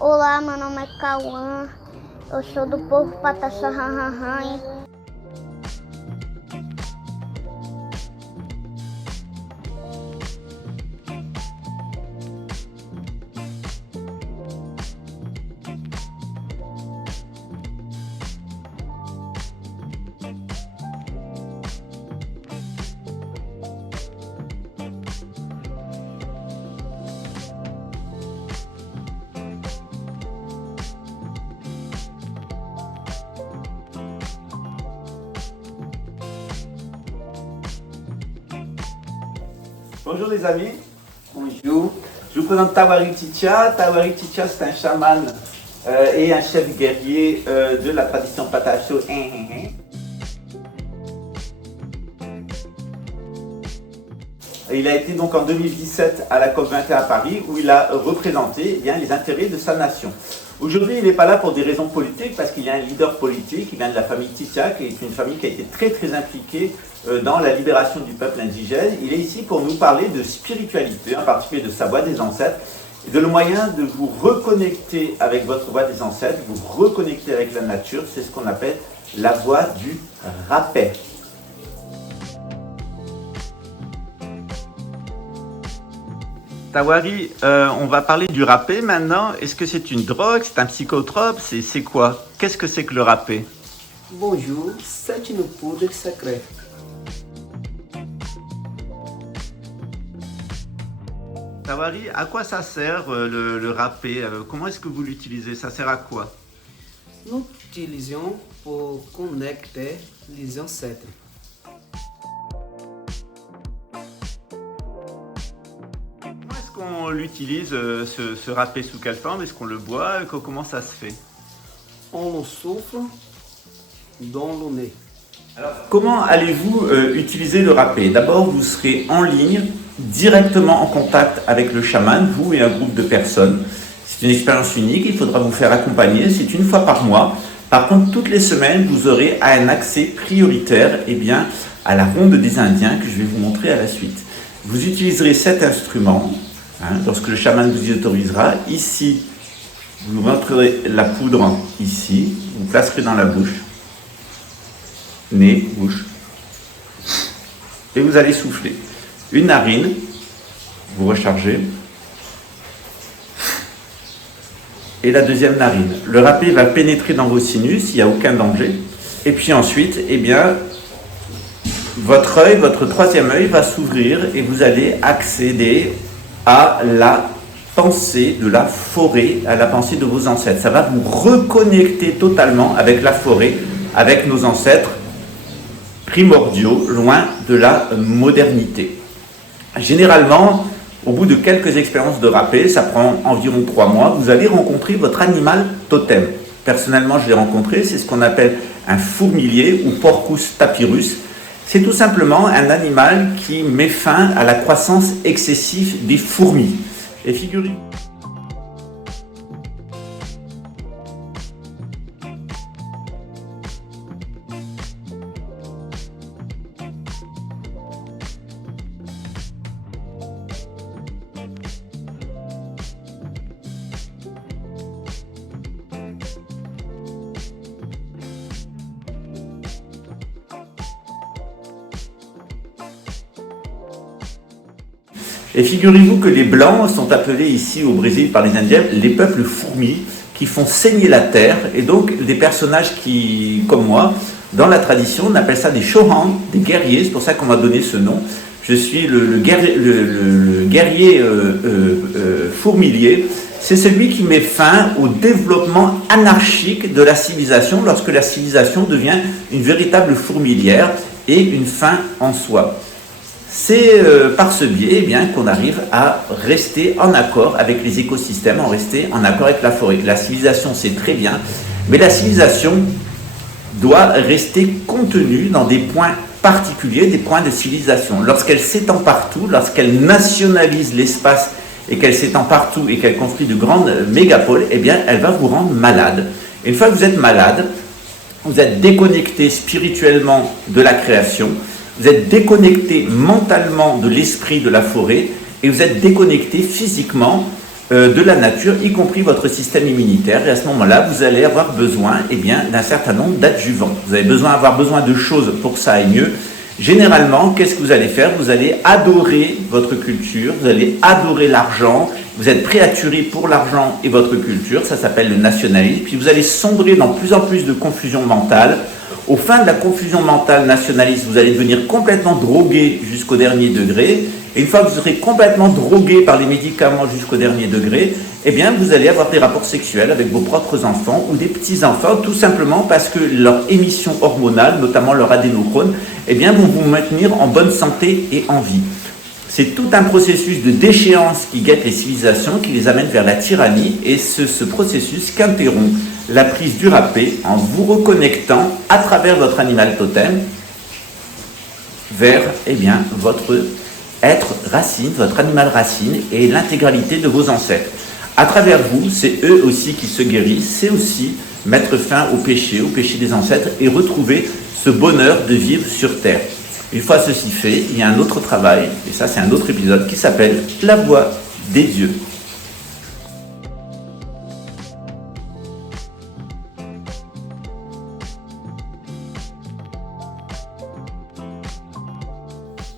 Olá, meu nome é Cauã, eu sou do povo Pataçá. Bonjour les amis, Bonjour. je vous présente Tawari Titia. Tawari Titia, c'est un chaman et un chef guerrier de la tradition Patacho. Il a été donc en 2017 à la COP21 à Paris où il a représenté les intérêts de sa nation. Aujourd'hui, il n'est pas là pour des raisons politiques parce qu'il est un leader politique, il vient de la famille Titia, qui est une famille qui a été très impliquée dans la libération du peuple indigène. Il est ici pour nous parler de spiritualité, en particulier de sa voix des ancêtres, et de le moyen de vous reconnecter avec votre voix des ancêtres, vous reconnecter avec la nature, c'est ce qu'on appelle la voix du rapé. Tawari, on va parler du rapé maintenant. Est-ce que c'est une drogue, c'est un psychotrope, c'est quoi? Qu'est-ce que c'est que le rapé? Bonjour, c'est une poudre secrète. Tawari, à quoi ça sert le rapé? Comment est-ce que vous l'utilisez? Ça sert à quoi? Nous l'utilisons pour connecter les ancêtres. Comment est-ce qu'on l'utilise, ce rapé? Sous quelle forme? Est-ce qu'on le boit? Comment ça se fait? On le souffle dans le nez. Alors, comment allez-vous utiliser le rapé? D'abord, vous serez en ligne, directement en contact avec le chaman, vous et un groupe de personnes. C'est une expérience unique, il faudra vous faire accompagner, c'est une fois par mois. Par contre, toutes les semaines, vous aurez un accès prioritaire à la ronde des Indiens que je vais vous montrer à la suite. Vous utiliserez cet instrument, lorsque le chaman vous y autorisera. Ici, vous rentrerez la poudre ici, vous placerez dans la bouche. Nez, bouche, et vous allez souffler. Une narine, vous rechargez, et la deuxième narine. Le rapé va pénétrer dans vos sinus, il n'y a aucun danger. Et puis ensuite, votre œil, votre troisième œil va s'ouvrir et vous allez accéder à la pensée de la forêt, à la pensée de vos ancêtres. Ça va vous reconnecter totalement avec la forêt, avec nos ancêtres primordiaux, loin de la modernité. Généralement, au bout de quelques expériences de rapé, ça prend environ 3 mois, vous allez rencontrer votre animal totem. Personnellement, je l'ai rencontré, c'est ce qu'on appelle un fourmilier ou Porcus tapirus. C'est tout simplement un animal qui met fin à la croissance excessive des fourmis. Et figurez-vous. Et figurez-vous que les Blancs sont appelés ici au Brésil par les Indiens les peuples fourmis qui font saigner la terre. Et donc des personnages qui, comme moi, dans la tradition, on appelle ça des Chohan, des guerriers. C'est pour ça qu'on m'a donné ce nom. Je suis le guerrier fourmilier. C'est celui qui met fin au développement anarchique de la civilisation lorsque la civilisation devient une véritable fourmilière et une fin en soi. C'est par ce biais qu'on arrive à rester en accord avec les écosystèmes, à rester en accord avec la forêt. La civilisation, c'est très bien, mais la civilisation doit rester contenue dans des points particuliers, des points de civilisation. Lorsqu'elle s'étend partout, lorsqu'elle nationalise l'espace et qu'elle s'étend partout et qu'elle construit de grandes mégapoles, elle va vous rendre malade. Et une fois que vous êtes malade, vous êtes déconnecté spirituellement de la création, vous êtes déconnecté mentalement de l'esprit de la forêt et vous êtes déconnecté physiquement de la nature, y compris votre système immunitaire. Et à ce moment-là, vous allez avoir besoin d'un certain nombre d'adjuvants. Vous allez avoir besoin de choses pour que ça aille mieux. Généralement, qu'est-ce que vous allez faire? Vous allez adorer votre culture, vous allez adorer l'argent, vous êtes préaturé pour l'argent et votre culture, ça s'appelle le nationalisme, puis vous allez sombrer dans plus en plus de confusion mentale. Au fin de la confusion mentale nationaliste, vous allez devenir complètement drogué jusqu'au dernier degré, et une fois que vous serez complètement drogué par les médicaments jusqu'au dernier degré, eh bien, vous allez avoir des rapports sexuels avec vos propres enfants ou des petits-enfants, tout simplement parce que leur émission hormonale, notamment leur adénochrone, eh bien, vont vous maintenir en bonne santé et en vie. C'est tout un processus de déchéance qui guette les civilisations, qui les amène vers la tyrannie, et ce processus qu'interrompt la prise du râpé en vous reconnectant à travers votre animal totem vers votre être racine, votre animal racine et l'intégralité de vos ancêtres. À travers vous, c'est eux aussi qui se guérissent, c'est aussi mettre fin au péché des ancêtres et retrouver ce bonheur de vivre sur Terre. Une fois ceci fait, il y a un autre travail, et ça c'est un autre épisode qui s'appelle La voix des dieux.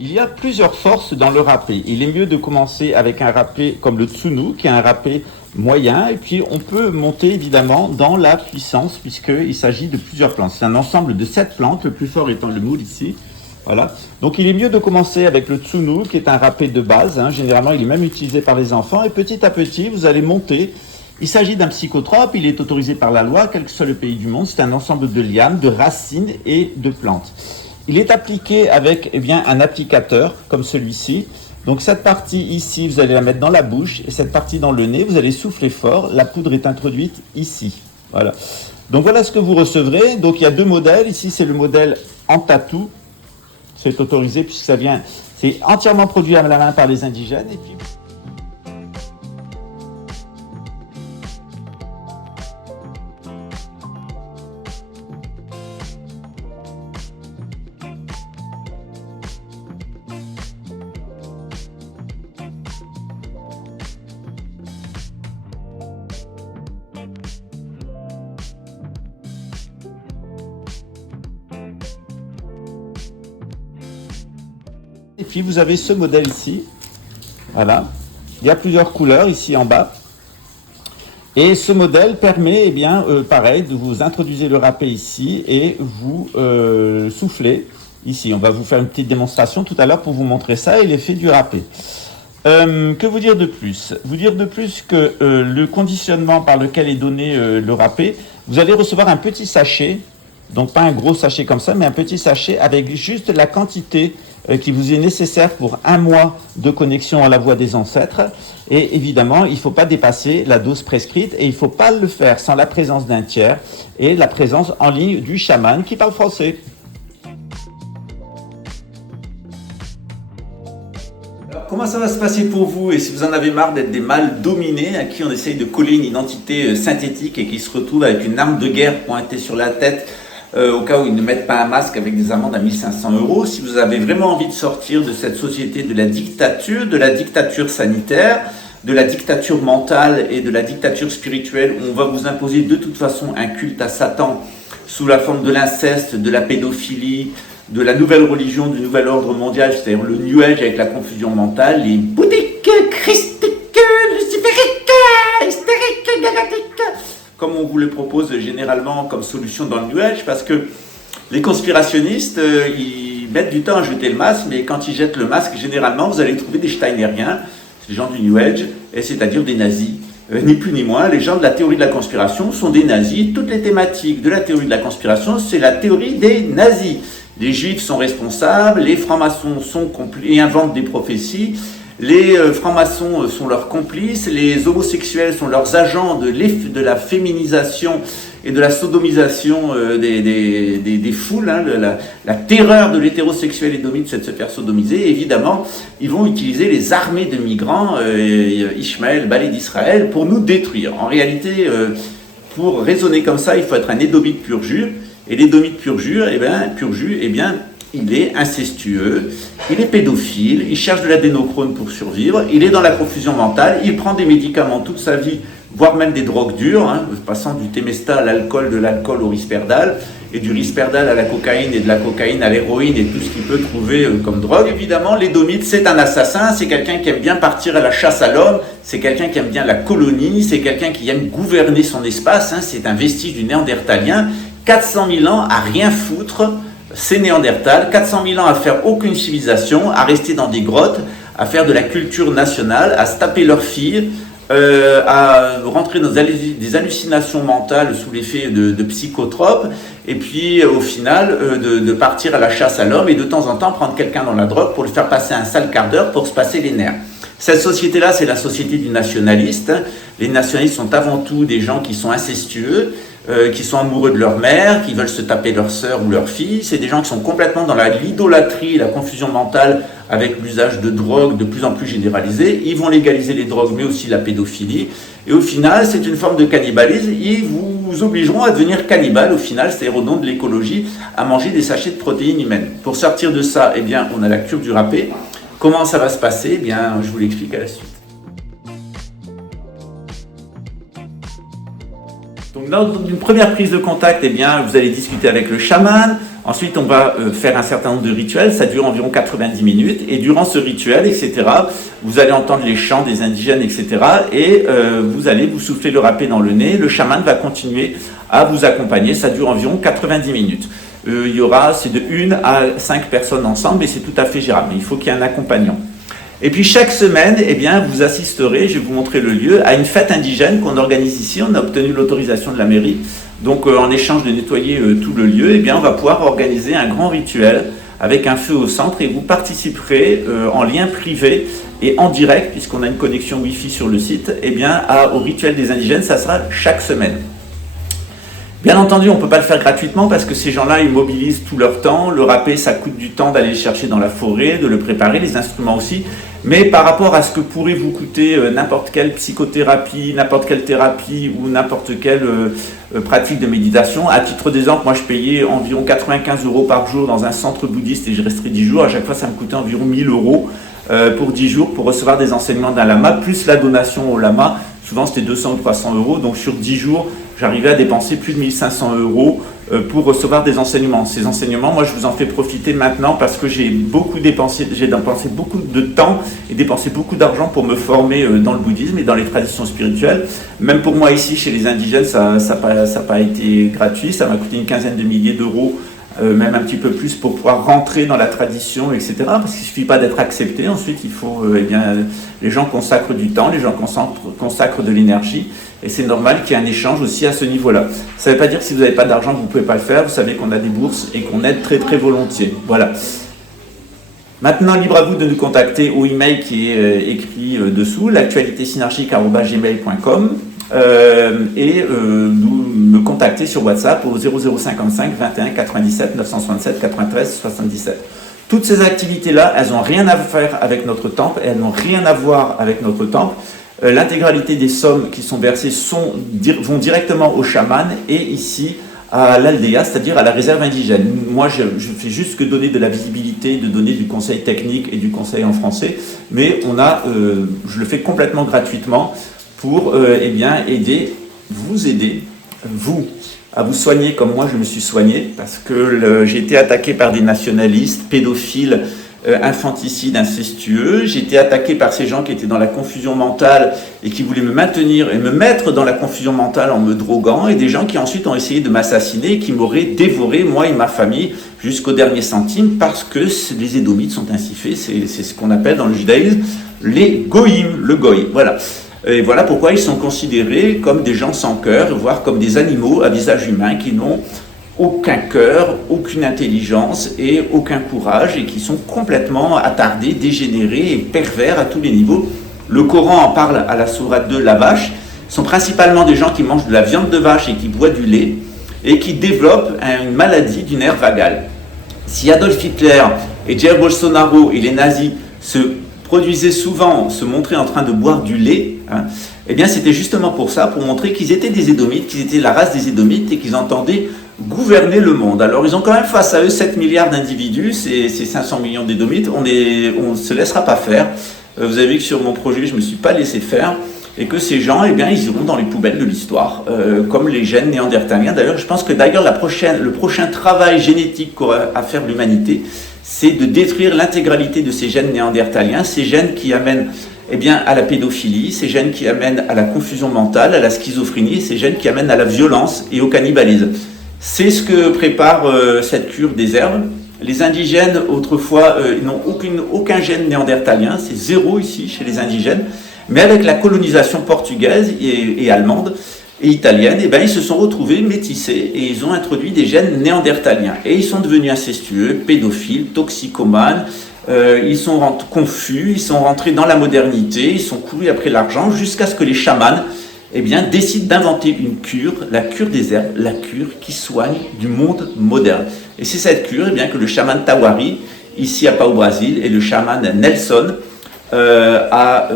Il y a plusieurs forces dans le râpé. Il est mieux de commencer avec un râpé comme le tsunu, qui est un râpé moyen, et puis on peut monter évidemment dans la puissance, puisqu'il s'agit de plusieurs plantes. C'est un ensemble de 7 plantes, le plus fort étant le moule ici. Voilà. Donc il est mieux de commencer avec le tsunu, qui est un râpé de base. Généralement, il est même utilisé par les enfants, et petit à petit, vous allez monter. Il s'agit d'un psychotrope, il est autorisé par la loi, quel que soit le pays du monde. C'est un ensemble de lianes, de racines et de plantes. Il est appliqué avec un applicateur comme celui-ci. Donc cette partie ici, vous allez la mettre dans la bouche, et cette partie dans le nez, vous allez souffler fort. La poudre est introduite ici. Voilà. Donc voilà ce que vous recevrez. Donc il y a 2 modèles. Ici, c'est le modèle en tatou. C'est autorisé puisque c'est entièrement produit à la main par les indigènes. Et puis... Et puis vous avez ce modèle ici, voilà, il y a plusieurs couleurs ici en bas, et ce modèle permet, pareil, de vous introduire le râpé ici et vous souffler ici. On va vous faire une petite démonstration tout à l'heure pour vous montrer ça et l'effet du râpé. Que vous dire de plus? Vous dire de plus que le conditionnement par lequel est donné le râpé, vous allez recevoir un petit sachet, donc pas un gros sachet comme ça, mais un petit sachet avec juste la quantité qui vous est nécessaire pour 1 mois de connexion à la voix des ancêtres. Et évidemment, il ne faut pas dépasser la dose prescrite et il ne faut pas le faire sans la présence d'un tiers et la présence en ligne du chaman qui parle français. Alors, comment ça va se passer pour vous? Et si vous en avez marre d'être des mâles dominés à qui on essaye de coller une identité synthétique et qui se retrouvent avec une arme de guerre pointée sur la tête, au cas où ils ne mettent pas un masque avec des amendes à 1 500 €, si vous avez vraiment envie de sortir de cette société de la dictature sanitaire, de la dictature mentale et de la dictature spirituelle, où on va vous imposer de toute façon un culte à Satan sous la forme de l'inceste, de la pédophilie, de la nouvelle religion, du nouvel ordre mondial, c'est-à-dire le New Age avec la confusion mentale, les bouddhiques, christiques, lucifériques, hystériques, galactiques, comme on vous le propose généralement comme solution dans le New Age, parce que les conspirationnistes, ils mettent du temps à jeter le masque, mais quand ils jettent le masque, généralement, vous allez trouver des Steineriens, les gens du New Age, c'est-à-dire des nazis. Ni plus ni moins, les gens de la théorie de la conspiration sont des nazis. Toutes les thématiques de la théorie de la conspiration, c'est la théorie des nazis. Les juifs sont responsables, les francs-maçons inventent des prophéties, les francs-maçons sont leurs complices, les homosexuels sont leurs agents de la féminisation et de la sodomisation des foules. La terreur de l'hétérosexuel et domine, c'est de se faire sodomiser. Et évidemment, ils vont utiliser les armées de migrants, Ishmaël, Balai d'Israël, pour nous détruire. En réalité, pour raisonner comme ça, il faut être un édomite pur jus. Et l'édomite pur jus, il est incestueux, il est pédophile, il cherche de l'adénochrome pour survivre, il est dans la confusion mentale, il prend des médicaments toute sa vie, voire même des drogues dures, passant du Temesta à l'alcool, de l'alcool au Risperdal, et du Risperdal à la cocaïne, et de la cocaïne à l'héroïne, et tout ce qu'il peut trouver comme drogue. Évidemment, l'édomite, c'est un assassin, c'est quelqu'un qui aime bien partir à la chasse à l'homme, c'est quelqu'un qui aime bien la colonie, c'est quelqu'un qui aime gouverner son espace, c'est un vestige du néandertalien. 400 000 ans à rien foutre, c'est Néandertal, 400 000 ans à faire aucune civilisation, à rester dans des grottes, à faire de la culture nationale, à se taper leurs filles, à rentrer dans des hallucinations mentales sous l'effet de psychotropes, et puis au final de partir à la chasse à l'homme et de temps en temps prendre quelqu'un dans la drogue pour lui faire passer un sale quart d'heure pour se passer les nerfs. Cette société-là, c'est la société du nationaliste. Les nationalistes sont avant tout des gens qui sont incestueux, qui sont amoureux de leur mère, qui veulent se taper leur sœur ou leur fille. C'est des gens qui sont complètement dans l'idolâtrie, la confusion mentale avec l'usage de drogues de plus en plus généralisé. Ils vont légaliser les drogues, mais aussi la pédophilie. Et au final, c'est une forme de cannibalisme. Ils vous obligeront à devenir cannibale, au final, c'est au nom de l'écologie, à manger des sachets de protéines humaines. Pour sortir de ça, eh bien, on a la cure du râpé. Comment ça va se passer? Eh bien, je vous l'explique à la suite. Donc, dans une première prise de contact, eh bien, vous allez discuter avec le chaman. Ensuite, on va faire un certain nombre de rituels. Ça dure environ 90 minutes. Et durant ce rituel, etc., vous allez entendre les chants des indigènes, etc. Et vous allez vous souffler le râpé dans le nez. Le chaman va continuer à vous accompagner. Ça dure environ 90 minutes. Il y aura, c'est de 1 à 5 personnes ensemble et c'est tout à fait gérable. Mais il faut qu'il y ait un accompagnant. Et puis chaque semaine, eh bien, vous assisterez, je vais vous montrer le lieu, à une fête indigène qu'on organise ici. On a obtenu l'autorisation de la mairie. Donc en échange de nettoyer tout le lieu, eh bien, on va pouvoir organiser un grand rituel avec un feu au centre et vous participerez en lien privé et en direct, puisqu'on a une connexion Wi-Fi sur le site, eh bien, au rituel des indigènes. Ça sera chaque semaine. Bien entendu, on ne peut pas le faire gratuitement parce que ces gens-là, ils mobilisent tout leur temps. Le râpé, ça coûte du temps d'aller le chercher dans la forêt, de le préparer, les instruments aussi. Mais par rapport à ce que pourrait vous coûter n'importe quelle psychothérapie, n'importe quelle thérapie ou n'importe quelle pratique de méditation, à titre d'exemple, moi je payais environ 95 € par jour dans un centre bouddhiste et je restais 10 jours. À chaque fois, ça me coûtait environ 1000 € pour 10 jours pour recevoir des enseignements d'un lama, plus la donation au lama. Souvent, c'était 200 ou 300 €. Donc sur 10 jours, j'arrivais à dépenser plus de 1500 € pour recevoir des enseignements. Ces enseignements, moi, je vous en fais profiter maintenant parce que j'ai dépensé beaucoup de temps et dépensé beaucoup d'argent pour me former dans le bouddhisme et dans les traditions spirituelles. Même pour moi, ici, chez les indigènes, ça n'a pas été gratuit. Ça m'a coûté une quinzaine de milliers d'euros, même un petit peu plus, pour pouvoir rentrer dans la tradition, etc. Parce qu'il ne suffit pas d'être accepté. Ensuite, il faut, les gens consacrent du temps, les gens consacrent de l'énergie. Et c'est normal qu'il y ait un échange aussi à ce niveau-là. Ça ne veut pas dire que si vous n'avez pas d'argent, vous ne pouvez pas le faire. Vous savez qu'on a des bourses et qu'on aide très très volontiers. Voilà. Maintenant, libre à vous de nous contacter au email qui est écrit dessous, l'actualitésynergique@gmail.com et me contacter sur WhatsApp au 0055 21 97 967 93 77. Toutes ces activités-là, elles n'ont rien à faire avec notre temple, elles n'ont rien à voir avec notre temple. L'intégralité des sommes qui sont versées vont directement au chaman et ici à l'Aldea, c'est-à-dire à la réserve indigène. Moi, je fais juste que donner de la visibilité, de donner du conseil technique et du conseil en français, mais je le fais complètement gratuitement pour aider, vous, à vous soigner comme moi je me suis soigné, parce que j'ai été attaqué par des nationalistes, pédophiles, infanticides, incestueux. J'ai été attaqué par ces gens qui étaient dans la confusion mentale et qui voulaient me maintenir et me mettre dans la confusion mentale en me droguant, et des gens qui ensuite ont essayé de m'assassiner et qui m'auraient dévoré, moi et ma famille, jusqu'au dernier centime, parce que les édomites sont ainsi faits. C'est ce qu'on appelle dans le judaïsme les goïm, le goï. Voilà. Et voilà pourquoi ils sont considérés comme des gens sans cœur, voire comme des animaux à visage humain qui n'ont aucun cœur, aucune intelligence et aucun courage, et qui sont complètement attardés, dégénérés et pervers à tous les niveaux. Le Coran en parle à la sourate 2, la vache. Ce sont principalement des gens qui mangent de la viande de vache et qui boivent du lait et qui développent une maladie du nerf vagal. Si Adolf Hitler et Jair Bolsonaro et les nazis se montraient en train de boire du lait, Eh bien, c'était justement pour ça, pour montrer qu'ils étaient des Édomites, qu'ils étaient la race des Édomites et qu'ils entendaient gouverner le monde. Alors, ils ont quand même face à eux 7 milliards d'individus, c'est 500 millions d'Édomites, on ne se laissera pas faire. Vous avez vu que sur mon projet, je ne me suis pas laissé faire, et que ces gens, eh bien, ils iront dans les poubelles de l'histoire, comme les gènes néandertaliens. D'ailleurs, je pense que le prochain travail génétique qu'aura à faire l'humanité, c'est de détruire l'intégralité de ces gènes néandertaliens, ces gènes qui amènent eh bien, à la pédophilie, ces gènes qui amènent à la confusion mentale, à la schizophrénie, ces gènes qui amènent à la violence et au cannibalisme. C'est ce que prépare cette cure des herbes. Les indigènes, autrefois, n'ont aucun gène néandertalien, c'est zéro ici chez les indigènes. Mais avec la colonisation portugaise et allemande et italienne, eh ben, ils se sont retrouvés métissés et ils ont introduit des gènes néandertaliens. Et ils sont devenus incestueux, pédophiles, toxicomanes, ils sont confus, ils sont rentrés dans la modernité, ils sont courus après l'argent jusqu'à ce que les chamans eh bien, décident d'inventer une cure, la cure des herbes, la cure qui soigne du monde moderne. Et c'est cette cure eh bien, que le chaman Tawari, ici à Pau Brésil, et le chaman Nelson, à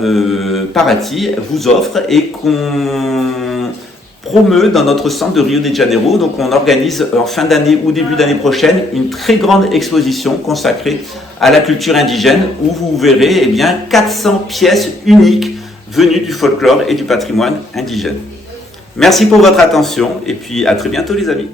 Paraty vous offre et qu'on promeut dans notre centre de Rio de Janeiro. Donc on organise en fin d'année ou début d'année prochaine une très grande exposition consacrée à la culture indigène où vous verrez eh bien, 400 pièces uniques venues du folklore et du patrimoine indigène. Merci pour votre attention et puis à très bientôt les amis.